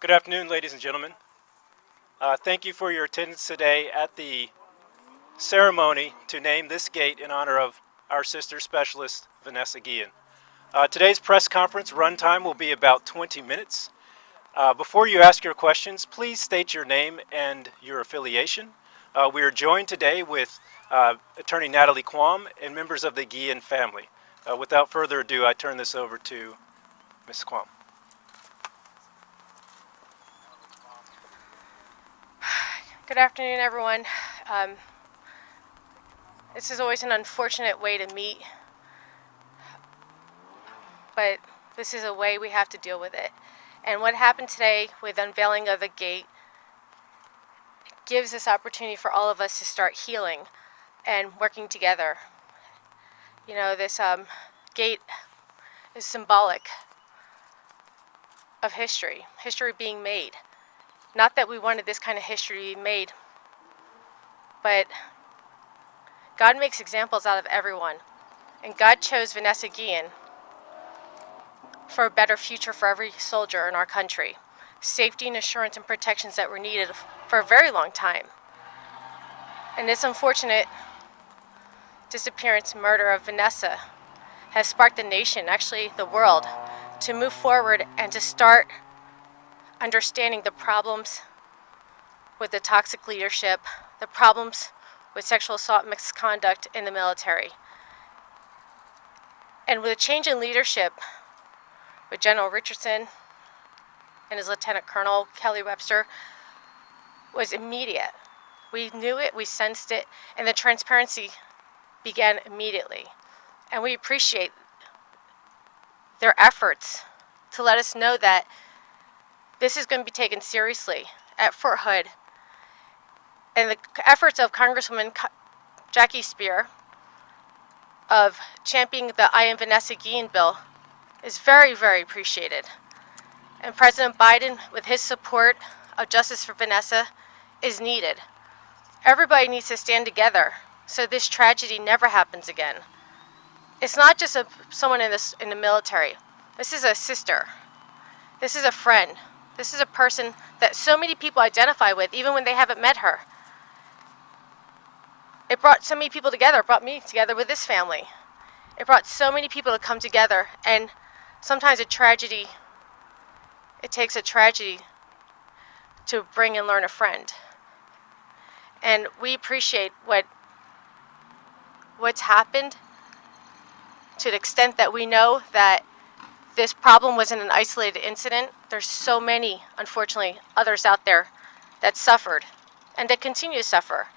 Good afternoon, ladies and gentlemen. Thank you for your attendance today at the ceremony to name this gate in honor of our sister specialist, Vanessa Guillen. Today's press conference runtime will be about 20 minutes. Before you ask your questions, please state your name and your affiliation. We are joined today with Attorney Natalie Quam and members of the Guillen family. Without further ado, I turn this over to Ms. Quam. Good afternoon, everyone. Um, this is always an unfortunate way to meet, but this is a way we have to deal with it. And what happened today with unveiling of the gate gives this opportunity for all of us to start healing and working together. You know, this gate is symbolic of history being made. Not that we wanted this kind of history made, but God makes examples out of everyone. And God chose Vanessa Guillen for a better future for every soldier in our country. Safety and assurance and protections that were needed for a very long time. And this unfortunate disappearance, murder of Vanessa has sparked the nation, actually the world, to move forward and to start understanding the problems with the toxic leadership, the problems with sexual assault and misconduct in the military. And with a change in leadership, with General Richardson and his Lieutenant Colonel Kelly Webster, was immediate. We knew it, we sensed it, and the transparency began immediately. And we appreciate their efforts to let us know that this is going to be taken seriously at Fort Hood. And the efforts of Congresswoman Jackie Spear of championing the I Am Vanessa Guillen bill is very, very appreciated. And President Biden, with his support of justice for Vanessa, is needed. Everybody needs to stand together so this tragedy never happens again. It's not just someone in the military. This is a sister. This is a friend. This is a person that so many people identify with, even when they haven't met her. It brought so many people together. It brought me together with this family. It brought so many people to come together. And sometimes it takes a tragedy to bring and learn a friend. And we appreciate what's happened, to the extent that we know that this problem wasn't an isolated incident. There's so many, unfortunately, others out there that suffered and that continue to suffer.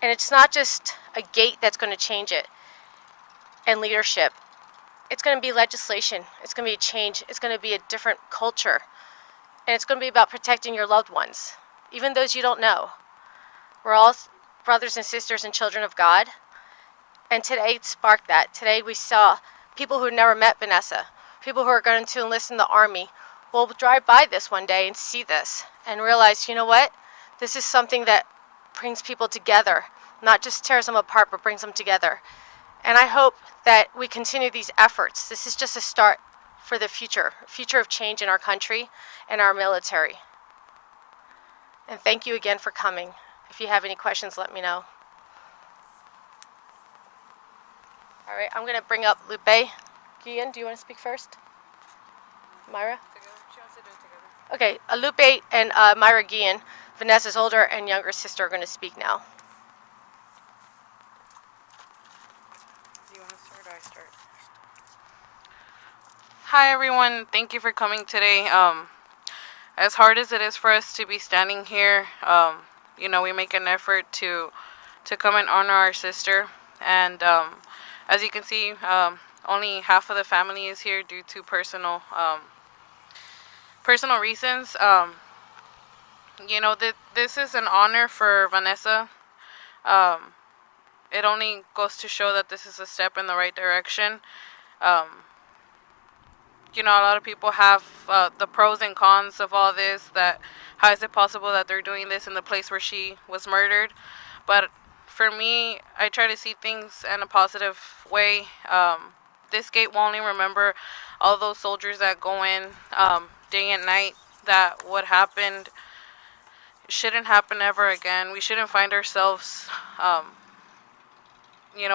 And it's not just a gate that's going to change it and leadership. It's going to be legislation. It's going to be a change. It's going to be a different culture. And it's going to be about protecting your loved ones, even those you don't know. We're all brothers and sisters and children of God. And today it sparked that. Today we saw people who never met Vanessa, people who are going to enlist in the Army, will drive by this one day and see this and realize, you know what? This is something that brings people together, not just tears them apart, but brings them together. And I hope that we continue these efforts. This is just a start for the future of change in our country and our military. And thank you again for coming. If you have any questions, let me know. All right, I'm going to bring up Lupe. Guillen, do you want to speak first? Mayra? She wants to do it together. Okay, Lupe and Mayra Guillen, Vanessa's older and younger sister, are going to speak now. Do you want to start or I start? Hi everyone, thank you for coming today. As hard as it is for us to be standing here, we make an effort to come and honor our sister. And as you can see, only half of the family is here due to personal reasons. This is an honor for Vanessa. It only goes to show that this is a step in the right direction. A lot of people have the pros and cons of all this, that how is it possible that they're doing this in the place where she was murdered. But for me, I try to see things in a positive way. This gate will only remember all those soldiers that go in day and night. That what happened shouldn't happen ever again. We shouldn't find ourselves,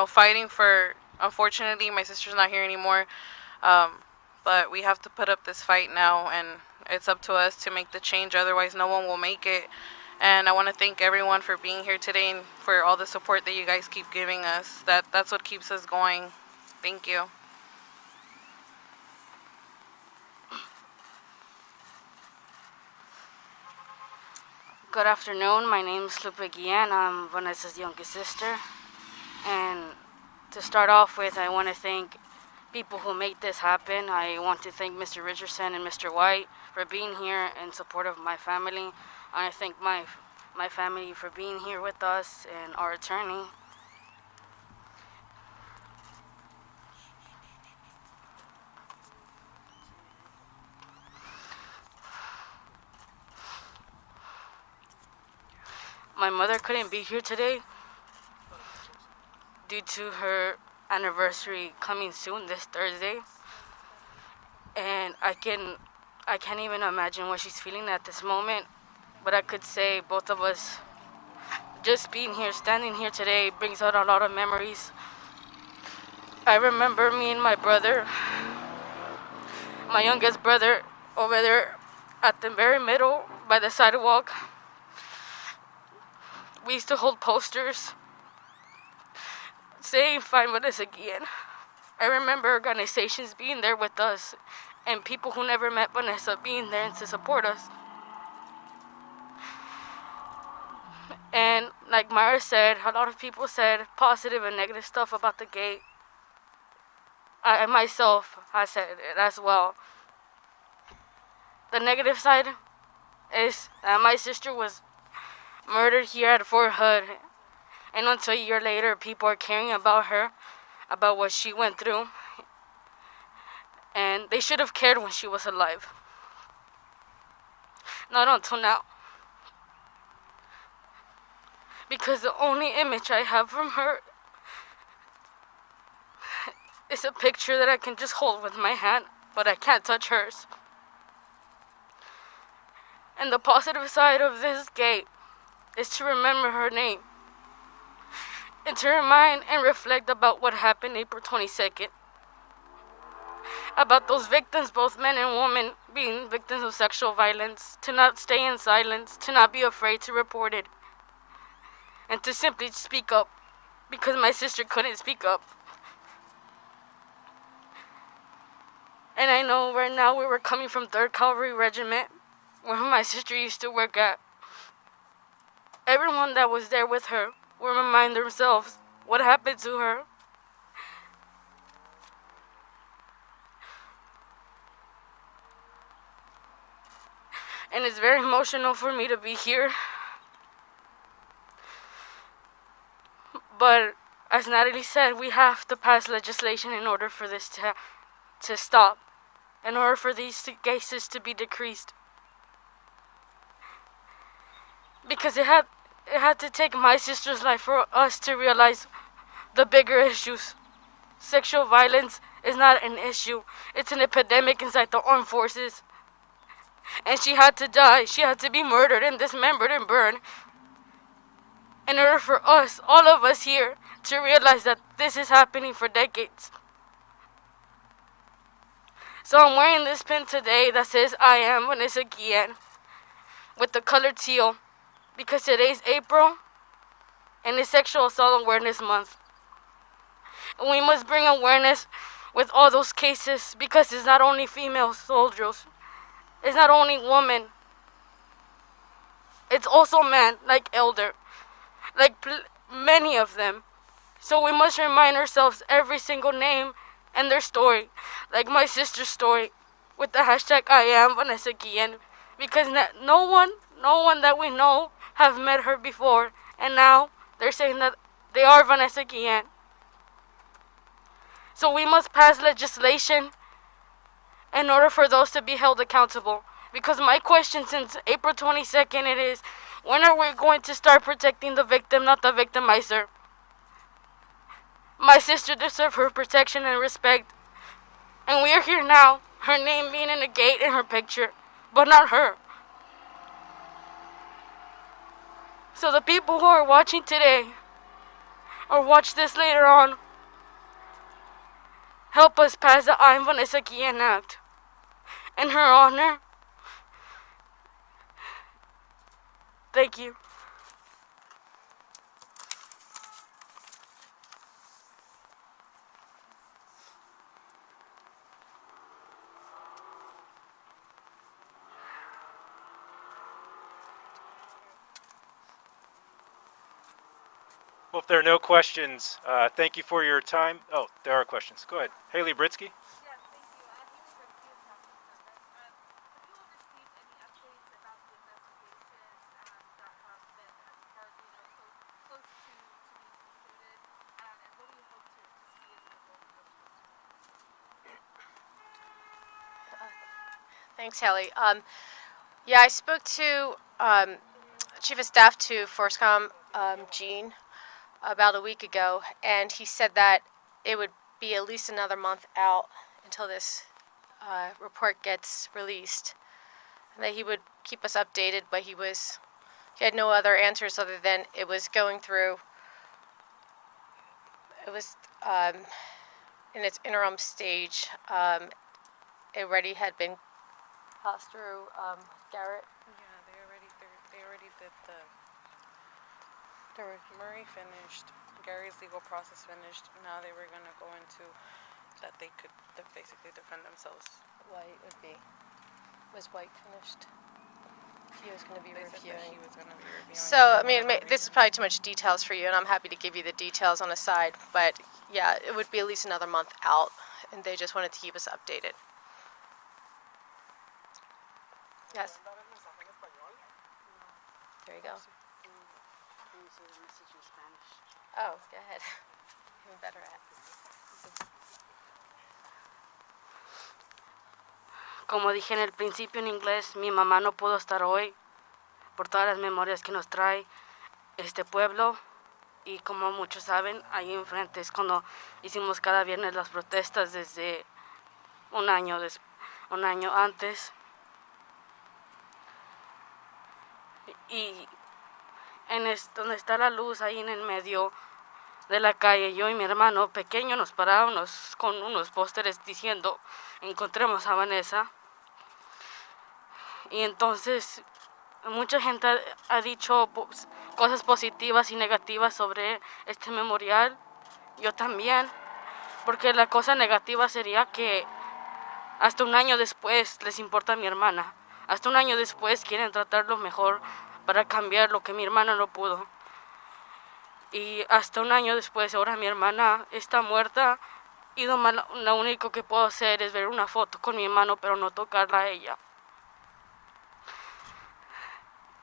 fighting for. Unfortunately, my sister's not here anymore, um, but we have to put up this fight now, and it's up to us to make the change. Otherwise, no one will make it. And I want to thank everyone for being here today and for all the support that you guys keep giving us. That's what keeps us going. Thank you. Good afternoon. My name is Lupe and Mayra. I'm Vanessa's youngest sister. And to start off with, I want to thank people who made this happen. I want to thank Mr. Richardson and Mr. White for being here in support of my family. I thank my family for being here with us and our attorney. My mother couldn't be here today due to her anniversary coming soon this Thursday. And I can't even imagine what she's feeling at this moment. But I could say both of us, just being here, standing here today, brings out a lot of memories. I remember me and my brother, my youngest brother, over there at the very middle by the sidewalk. We used to hold posters saying "Find Vanessa Guillen." I remember organizations being there with us and people who never met Vanessa being there to support us. And like Mayra said, a lot of people said positive and negative stuff about the gate. I myself, I said it as well. The negative side is that my sister was murdered here at Fort Hood, and until a year later, people are caring about her, about what she went through, and they should have cared when she was alive. Not until now. Because the only image I have from her is a picture that I can just hold with my hand, but I can't touch hers. And the positive side of this gate is to remember her name and to remind and reflect about what happened April 22nd. About those victims, both men and women, being victims of sexual violence, to not stay in silence, to not be afraid to report it, and to simply speak up, because my sister couldn't speak up. And I know right now we were coming from 3rd Cavalry Regiment, where my sister used to work at. Everyone that was there with her will remind themselves what happened to her. And it's very emotional for me to be here. But as Natalie said, we have to pass legislation in order for this to stop, in order for these cases to be decreased. Because it had to take my sister's life for us to realize the bigger issues. Sexual violence is not an issue. It's an epidemic inside the armed forces. And she had to die. She had to be murdered and dismembered and burned in order for us, all of us here, to realize that this is happening for decades. So I'm wearing this pin today that says "I am Vanessa Guillen" with the color teal, because today's April and it's Sexual Assault Awareness Month. And we must bring awareness with all those cases, because it's not only female soldiers, it's not only women, it's also men, like Elder, like many of them. So we must remind ourselves every single name and their story, like my sister's story, with the hashtag "I am Vanessa Guillen," because no one that we know have met her before, and now they're saying that they are Vanessa Guillen. So we must pass legislation in order for those to be held accountable. Because my question since April 22nd it is, when are we going to start protecting the victim, not the victimizer? My sister deserves her protection and respect, And we are here now, her name being in the gate and her picture, but not her. So the people who are watching today, or watch this later on, help us pass the I'm Vanessa Guillen Act. In her honor, thank you. Well, if there are no questions, thank you for your time. Oh, there are questions. Go ahead. Haley Britsky. Thanks, Haley. Yeah, I spoke to Chief of Staff to Forscom, Gene, about a week ago, and he said that it would be at least another month out until this report gets released. And that he would keep us updated, but he had no other answers other than it was going through. It was in its interim stage. It already had been passed through Garrett. Yeah, they already did Murray finished, Gary's legal process finished. Now they were gonna go into that they could basically defend themselves. White would be. Was White finished? He was going to be They said that reviewing. he was gonna be reviewing. So, I mean, this is probably too much details for you, and I'm happy to give you the details on the side. But yeah, it would be at least another month out, and they just wanted to keep us updated. Yes. There you go. Oh, go ahead. Even better at. Como dije en el principio en inglés, mi mamá no pudo estar hoy por todas las memorias que nos trae este pueblo. Y como muchos saben, ahí enfrente es cuando hicimos cada viernes las protestas desde un año antes. Y donde está la luz, ahí en el medio de la calle, yo y mi hermano pequeño nos parábamos con unos pósteres diciendo, encontremos a Vanessa. Y entonces mucha gente ha dicho cosas positivas y negativas sobre este memorial. Yo también, porque la cosa negativa sería que hasta un año después les importa a mi hermana. Hasta un año después quieren tratarlo mejor para cambiar lo que mi hermana no pudo. Y hasta un año después, ahora mi hermana está muerta y lo único que puedo hacer es ver una foto con mi hermano, pero no tocarla a ella.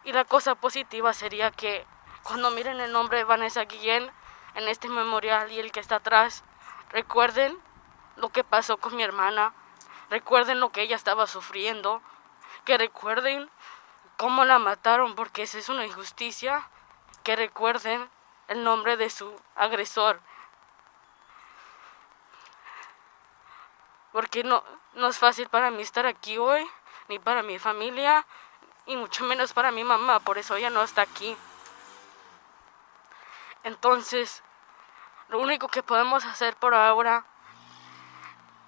Y la cosa positiva sería que cuando miren el nombre de Vanessa Guillen en este memorial y el que está atrás, recuerden lo que pasó con mi hermana, recuerden lo que ella estaba sufriendo, que recuerden cómo la mataron, porque esa es una injusticia, que recuerden el nombre de su agresor. Porque no es fácil para mí estar aquí hoy, ni para mi familia, y mucho menos para mi mamá, por eso ella no está aquí. Entonces, lo único que podemos hacer por ahora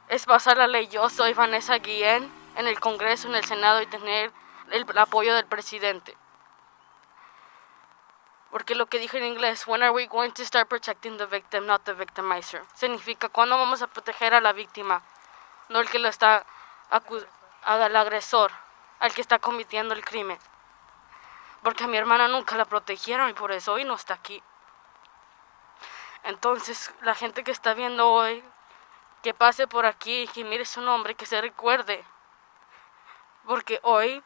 es pasar la ley Yo Soy Vanessa Guillen en el Congreso, en el Senado, y tener el apoyo del presidente. Porque lo que dije en inglés, when are we going to start protecting the victim, not the victimizer? Significa, ¿cuándo vamos a proteger a la víctima? No el que lo está al agresor, al que está cometiendo el crimen. Porque a mi hermana nunca la protegieron y por eso hoy no está aquí. Entonces, la gente que está viendo hoy, que pase por aquí, que mire su nombre, que se recuerde. Porque hoy,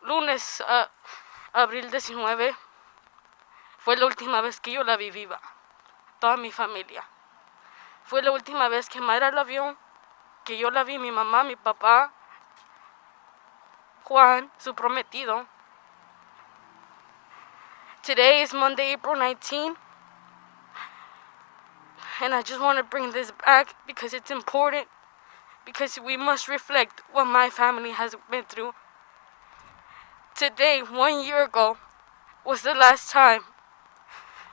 lunes, abril 19, fue la última vez que yo la vi viva. Toda mi familia. Fue la última vez que Mayra la vio, que yo la vi, mi mamá, mi papá, Juan, su prometido. Today is Monday, April 19, and I just want to bring this back because it's important because we must reflect what my family has been through. Today, 1 year ago, was the last time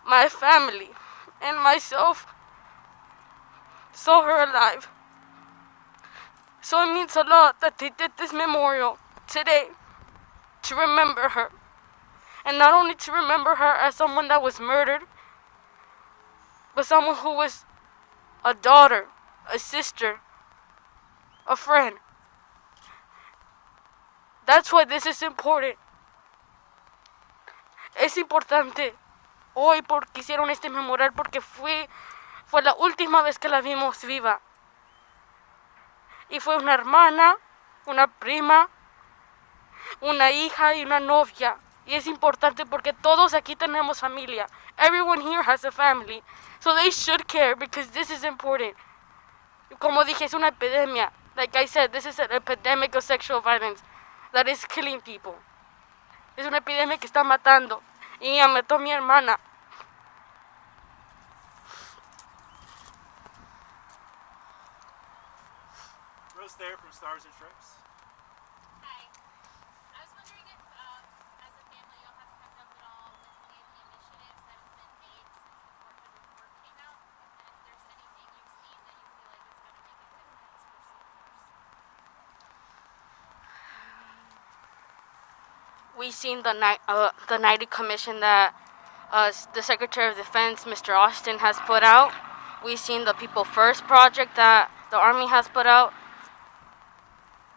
my family and myself saw her alive. So it means a lot that they did this memorial today to remember her. And not only to remember her as someone that was murdered, but someone who was a daughter, a sister, a friend. That's why this is important. Es importante hoy porque hicieron este memorial, porque fue la última vez que la vimos viva. Y fue una hermana, una prima, una hija y una novia. Y es importante porque todos aquí tenemos familia. Everyone here has a family. So they should care because this is important. Como dije, es una epidemia. Like I said, this is an epidemic of sexual violence that is killing people. Es una epidemia que está matando. Y ella mató a mi hermana. Rose there from Stars and Stripes. Hi. I was wondering if, as a family, you'll have kept up at all with any of the initiatives that have been made since the 400 report came out, and if there's anything you've seen that you feel like is going to make a difference for survivors. We seen the 90 commission that the Secretary of Defense, Mr. Austin, has put out. We've seen the People First project that the Army has put out.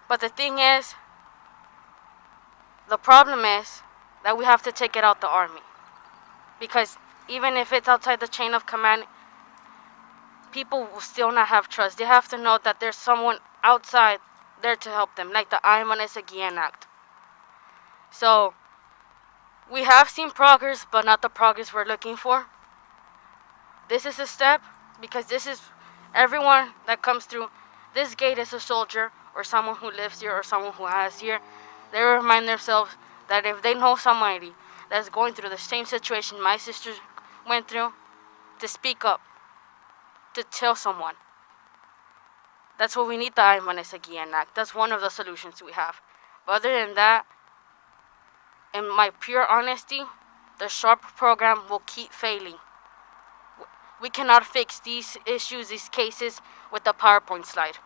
But the thing is, the problem is that we have to take it out the Army. Because even if it's outside the chain of command, people will still not have trust. They have to know that there's someone outside there to help them, like the Vanessa Guillen Act. So, we have seen progress, but not the progress we're looking for. This is a step, because this is everyone that comes through. This gate is a soldier, or someone who lives here, or someone who has here. They remind themselves that if they know somebody that's going through the same situation my sister went through, to speak up, to tell someone. That's what we need the Vanessa Guillen Act. That's one of the solutions we have. But other than that, in my pure honesty, the SHARP program will keep failing. We cannot fix these issues, these cases, with a PowerPoint slide.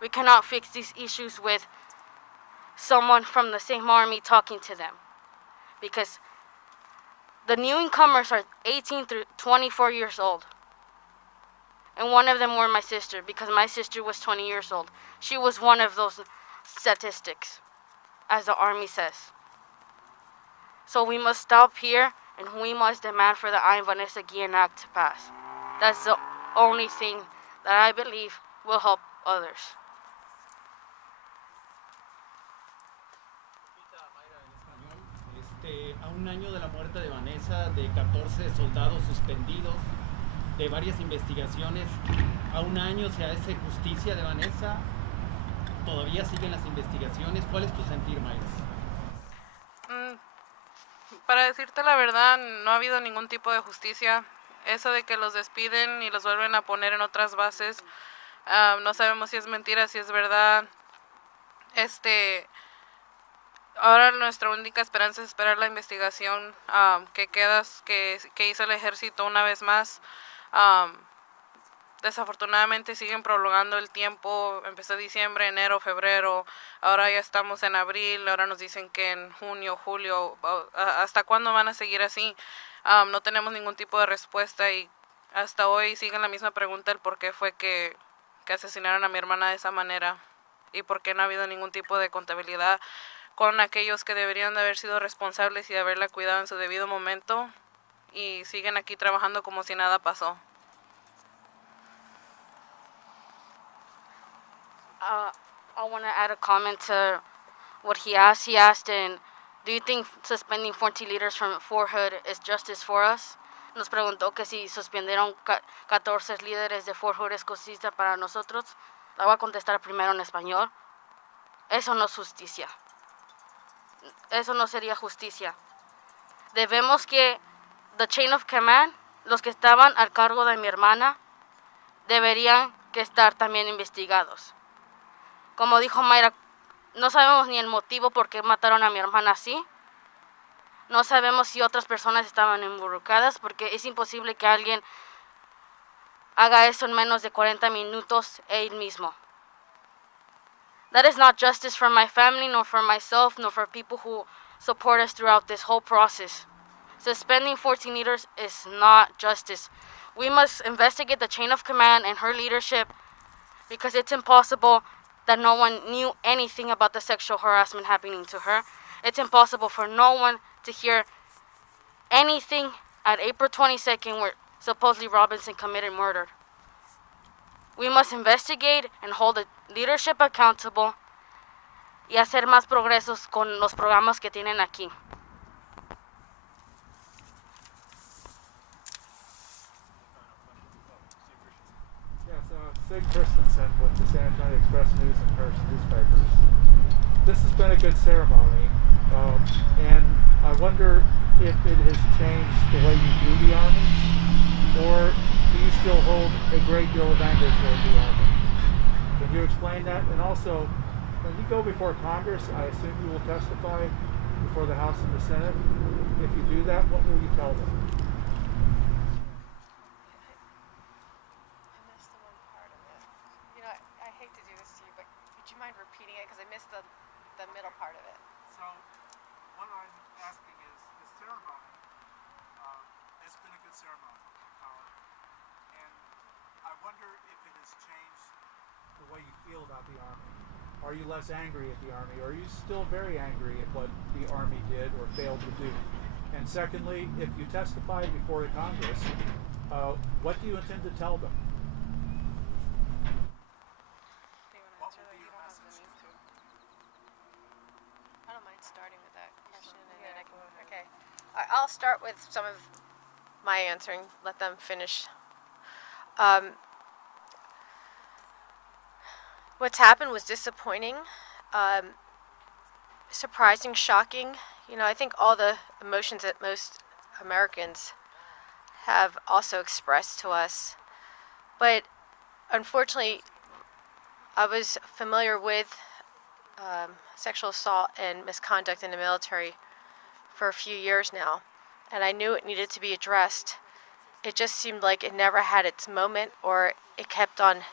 We cannot fix these issues with someone from the same army talking to them. Because the new incomers are 18 through 24 years old. And one of them were my sister, because my sister was 20 years old. She was one of those statistics, as the Army says. So we must stop here, and we must demand for the Vanessa Guillen Act to pass. That's the only thing that I believe will help others. A un año de la muerte de Vanessa, de 14 soldados suspendidos, de varias investigaciones, a un año se hace justicia de Vanessa, todavía siguen las investigaciones. ¿Cuál es tu sentir, Mayra? Para decirte la verdad, no ha habido ningún tipo de justicia. Eso de que los despiden y los vuelven a poner en otras bases, no sabemos si es mentira, si es verdad. Ahora nuestra única esperanza es esperar la investigación que hizo el ejército una vez más. Desafortunadamente siguen prolongando el tiempo. Empezó diciembre, enero, febrero, ahora ya estamos en abril, ahora nos dicen que en junio, julio. ¿Hasta cuándo van a seguir así? No tenemos ningún tipo de respuesta y hasta hoy siguen la misma pregunta, el por qué fue que asesinaron a mi hermana de esa manera y por qué no ha habido ningún tipo de contabilidad con aquellos que deberían de haber sido responsables y de haberla cuidado en su debido momento, y siguen aquí trabajando como si nada pasó. I want to add a comment to what he asked. He asked, do you think suspending 40 leaders from Fort Hood is justice for us? Nos preguntó que si suspendieron 14 líderes de Fort Hood es justicia para nosotros. La voy a contestar primero en español. Eso no es justicia. Eso no sería justicia. Debemos que the chain of command, los que estaban al cargo de mi hermana, deberían que estar también investigados. Como dijo Mayra, no sabemos ni el motivo por qué mataron a mi hermana así. No sabemos si otras personas estaban involucradas, porque es imposible que alguien haga eso en menos de 40 minutos él mismo. That is not justice for my family, nor for myself, nor for people who support us throughout this whole process. Suspending 14 leaders is not justice. We must investigate the chain of command and her leadership, because it's impossible that no one knew anything about the sexual harassment happening to her. It's impossible for no one to hear anything at April 22nd where supposedly Robinson committed murder. We must investigate and hold the leadership accountable y hacer más progresos con los programas que tienen aquí. Yes, Sig Christensen with the San Antonio Express News and Hearst newspapers. This has been a good ceremony, and I wonder if it has changed the way you view the Army, or do you still hold a great deal of anger toward the Army? Can you explain that? And also, when you go before Congress, I assume you will testify before the House and the Senate. If you do that, what will you tell them? I missed the one part of it. You know, I hate to do this to you, but would you mind repeating it? Because I missed the middle part of it. So, what I'm asking is, the ceremony has been a good ceremony, and I wonder if it has changed the way you feel about the Army. Are you less angry at the Army, or are you still very angry at what the Army did or failed to do? And secondly, if you testify before the Congress, what do you intend to tell them? What will be your message to them? I don't mind starting with that question, and then I can. Okay, I'll start with some of my answering. Let them finish. What's happened was disappointing, surprising, shocking. You know, I think all the emotions that most Americans have also expressed to us. But unfortunately, I was familiar with sexual assault and misconduct in the military for a few years now, and I knew it needed to be addressed. It just seemed like it never had its moment, or it kept on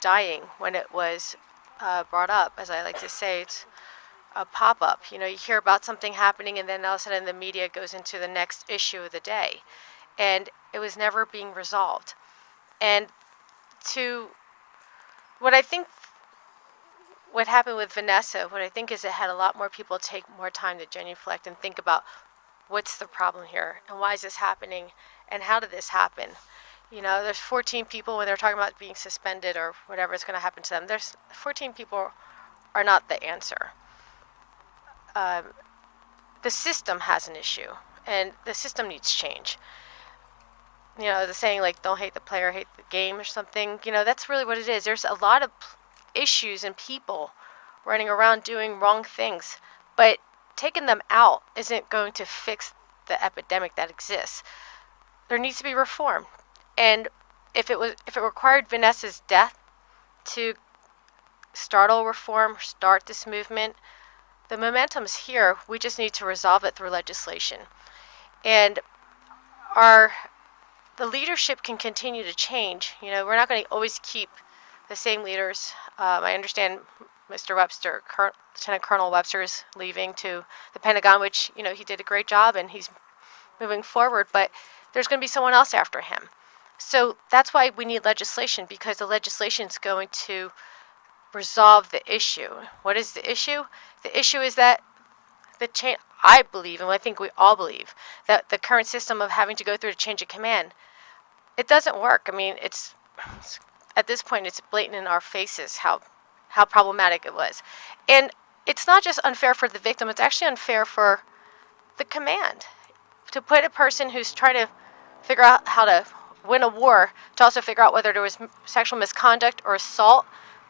dying when it was brought up. As I like to say, it's a pop-up. You know, you hear about something happening, and then all of a sudden the media goes into the next issue of the day, and it was never being resolved. And to what I think, what happened with Vanessa, what I think is it had a lot more people take more time to genuflect and think about what's the problem here, and why is this happening, and how did this happen? You know, there's 14 people when they're talking about being suspended or whatever is going to happen to them. There's 14 people are not the answer. The system has an issue, and the system needs change. You know, the saying like, don't hate the player, hate the game or something, you know, that's really what it is. There's a lot of issues and people running around doing wrong things, but taking them out isn't going to fix the epidemic that exists. There needs to be reform. And if it required Vanessa's death to startle reform, start this movement, the momentum's here. We just need to resolve it through legislation. And the leadership can continue to change. You know, we're not going to always keep the same leaders. I understand Mr. Webster, Lieutenant Colonel Webster, is leaving to the Pentagon, which, you know, he did a great job and he's moving forward, but there's going to be someone else after him. So that's why we need legislation, because the legislation is going to resolve the issue. What is the issue? The issue is that I believe, and I think we all believe, that the current system of having to go through a change of command, it doesn't work. I mean, it's at this point, it's blatant in our faces how problematic it was. And it's not just unfair for the victim, it's actually unfair for the command. To put a person who's trying to figure out how to win a war to also figure out whether there was sexual misconduct or assault,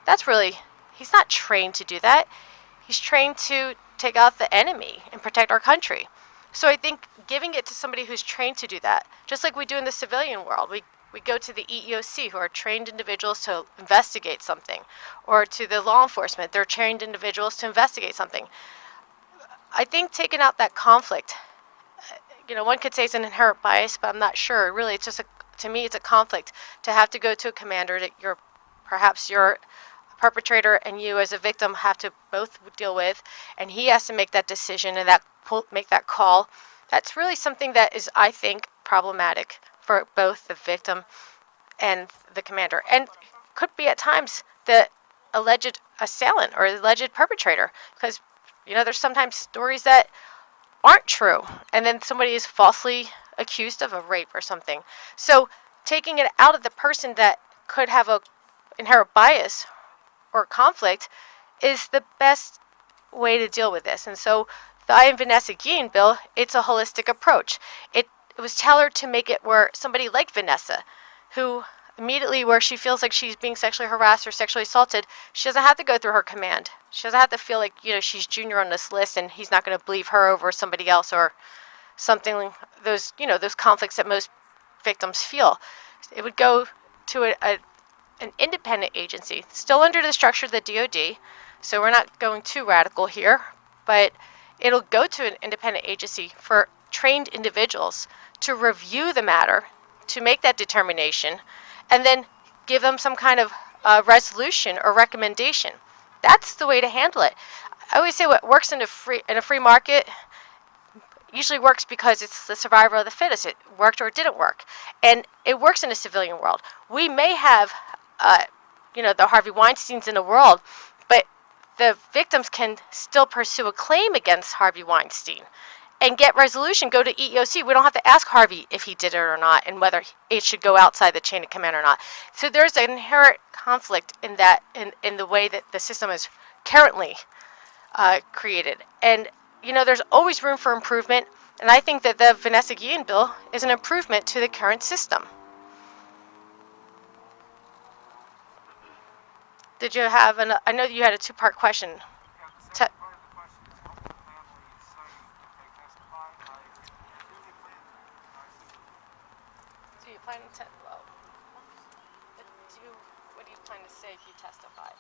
that's really, he's not trained to do that. He's trained to take out the enemy and protect our country. So I think giving it to somebody who's trained to do that, just like we do in the civilian world, we We go to the EEOC, who are trained individuals to investigate something, or to the law enforcement. They're trained individuals to investigate something. I think taking out that conflict, one could say it's an inherent bias, but I'm not sure. Really, it's just to me, it's a conflict to have to go to a commander that perhaps you're a perpetrator and you as a victim have to both deal with, and he has to make that decision and make that call. That's really something that is, I think, problematic for both the victim and the commander, and could be at times the alleged assailant or alleged perpetrator, because there's sometimes stories that aren't true, and then somebody is falsely accused of a rape or something. So taking it out of the person that could have a inherent bias or conflict is the best way to deal with this. And so the I Am Vanessa Guillen bill, it's a holistic approach. It was tailored to make it where somebody like Vanessa, who immediately where she feels like she's being sexually harassed or sexually assaulted, she doesn't have to go through her command. She doesn't have to feel like, she's junior on this list and he's not going to believe her over somebody else or something, those conflicts that most victims feel. It would go to an independent agency, still under the structure of the DOD, so we're not going too radical here, but it'll go to an independent agency for trained individuals to review the matter, to make that determination, and then give them some kind of resolution or recommendation. That's the way to handle it. I always say what works in a free market usually works because it's the survival of the fittest. It worked or it didn't work. And it works in a civilian world. We may have, the Harvey Weinsteins in the world, but the victims can still pursue a claim against Harvey Weinstein and get resolution, go to EEOC. We don't have to ask Harvey if he did it or not and whether it should go outside the chain of command or not. So there's an inherent conflict in that, in the way that the system is currently created. And, there's always room for improvement. And I think that the Vanessa Guillen bill is an improvement to the current system. Did you have I know you had a two-part question. So you plan to, what do you plan to say if you testify?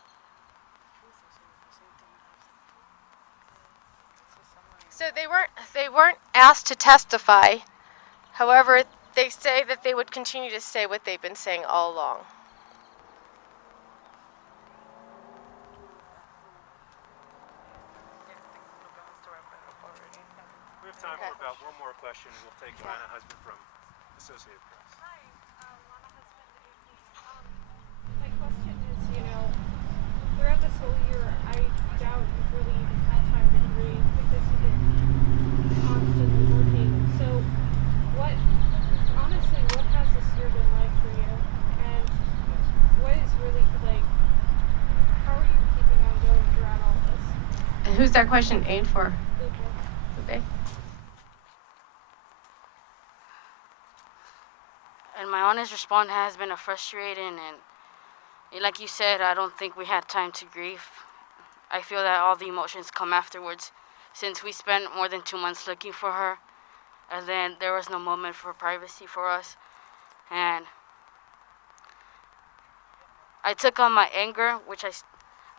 So they weren't asked to testify. However, they say that they would continue to say what they've been saying all along. We have time for about one more question. We'll take Lana Husband from Associated Press. Hi, Lana Husband. My question is, throughout this whole year, I doubt you've really even had time to breathe because you've been constantly working. So, honestly, what has this year been like for you? And what is really, how are you keeping on going throughout all this? And who's that question aimed for? Lupe? And my honest response has been a frustrating, and like you said, I don't think we had time to grieve. I feel that all the emotions come afterwards, since we spent more than 2 months looking for her, and then there was no moment for privacy for us. And I took on my anger, which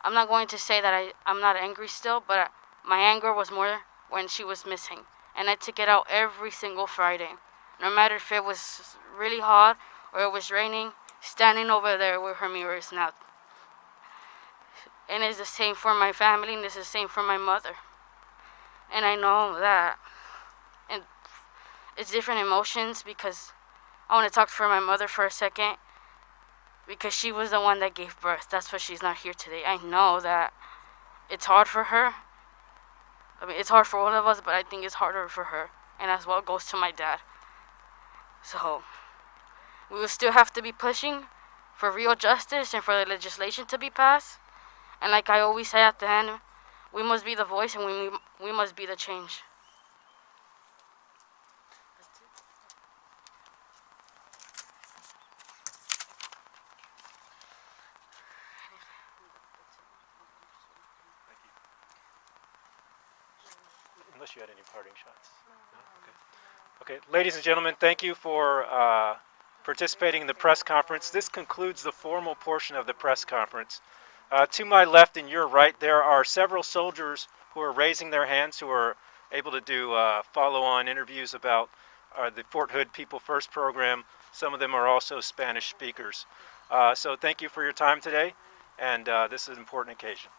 I'm not going to say that I'm not angry still, but my anger was more when she was missing. And I took it out every single Friday. No matter if it was really hot or it was raining, standing over there with her mirrors now. And it's the same for my family, and it's the same for my mother. And I know that it's different emotions, because I want to talk for my mother for a second, because she was the one that gave birth. That's why she's not here today. I know that it's hard for her. I mean, it's hard for all of us, but I think it's harder for her. And as well goes to my dad. So, we will still have to be pushing for real justice and for the legislation to be passed. And like I always say at the end, we must be the voice, and we must be the change. Unless you had any parting shots. No? Okay. Okay, ladies and gentlemen, thank you for participating in the press conference. This concludes the formal portion of the press conference. To my left and your right, there are several soldiers who are raising their hands, who are able to do follow-on interviews about the Fort Hood People First program. Some of them are also Spanish speakers. So thank you for your time today, and this is an important occasion.